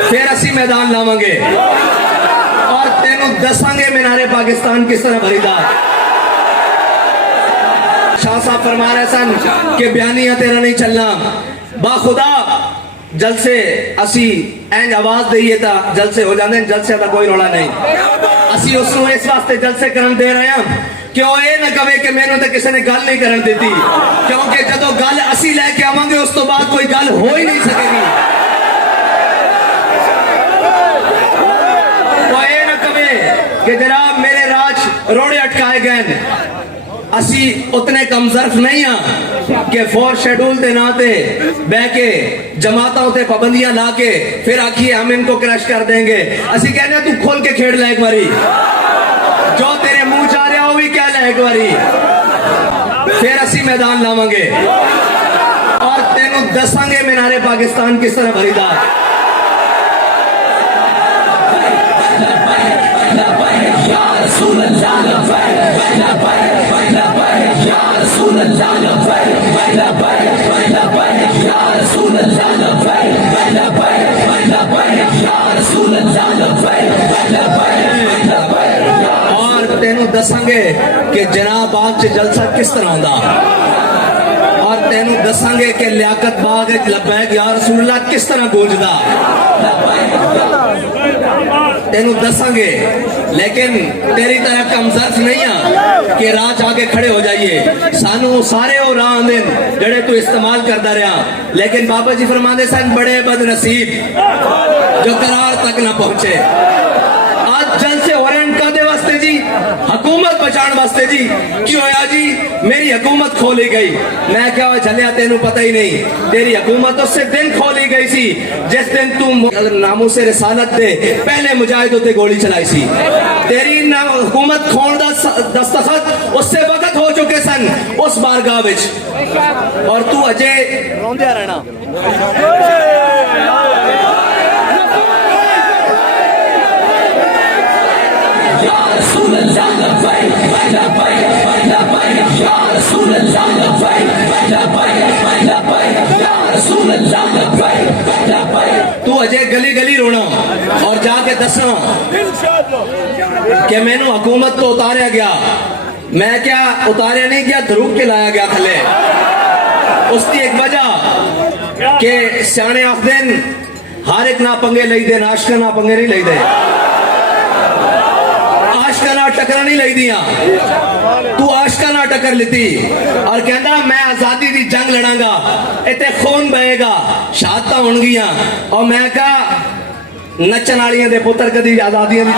फिर असी मैदान लावांगे और तेनू दसांगे मीनारे पाकिस्तान किस तरह भरीदा। शाह साहब फरमा रहे सन कि बयानिया तेरा नहीं चलना, बाखुदा जलसे असी इंज आवाज दईए ता जलसे हो जाते, जलसे का कोई रौला नहीं। असी उसनू इस वास्ते जलसे करन दे रहे हैं क्यों ये ना कहे कि मैनू तो किसी ने गल नहीं करन दी, क्योंकि जो गल असी लैके आवांगे उस तो बाद कोई गल हो ही नहीं सकेगी। तो ये ना कहे कि जनाब मेरे राज रोड़े अटकाए गए, असी उतने कमजर्फ नहीं हाँ कि फोर्थ शेड्यूल के ना ते बह के जमातों ते पाबंदियां ला के फिर आखिए हम इनको क्रश कर देंगे। असी कहने तू खोल के खेड़ ले एक बारी, जो तेरे मुंह जा रहा हो भी क्या ले एक बारी, फिर असी मैदान लावांगे और तेनू दसांगे मीनारे पाकिस्तान किस तरह भरीदा। और तेनू दसांगे कि जनाब बाग च जलसा किस तरह होंदा, और तेनू दसांगे कि लियाकत बाग लब्बैक या रसूलुल्लाह किस तरह गूंजदा, तेनू दसांगे। लेकिन तेरी तरह कमजर्फ नहीं आ कि रात आके खड़े हो जाइए, सानू सारे वो राह आंदे जड़े तू इस्तेमाल करता रहा। लेकिन बाबा जी फरमाते सन बड़े बदनसीब जो करार तक ना पहुंचे। आज जल से हो रहे हैं कादे वास्ते जी, हुकूमत बचाने वास्ते जी। क्यों होया जी, मेरी हुकूमत खोली गई। मैं क्या चलिया तेनू पता ही नहीं, तेरी हुकूमत उससे दिन खोली गई सी जिस दिन तू नामूस रिसालत दे पहले मुजाहिदों ते गोली चलाई सी। तेरी हुकूमत खोण दा दस्तखत उससे वक्त हो चुके सन उस बारगाह विच, और तू अजे रोंदिया रहना। तू अजय गली गली रोना और जाके दसना कि मैनू हुकूमत तो उतारा गया। मैं क्या उतारा नहीं गया, धरूक के लाया गया थले। उसकी एक वजह कि सियाने आखदे हर एक ना पंगे लई दे, आशका ना पंगे नहीं लई दे, आशका ना टक्कर नहीं लई दिया। तू आशका ना टक्कर लेती और कहता मैं आजादी की जंग लड़ांगा, इतने खून बहेगा, शहादत होणगियां। और मैं कहा नचन वालियां दे पुत्र कदी आजादियां दी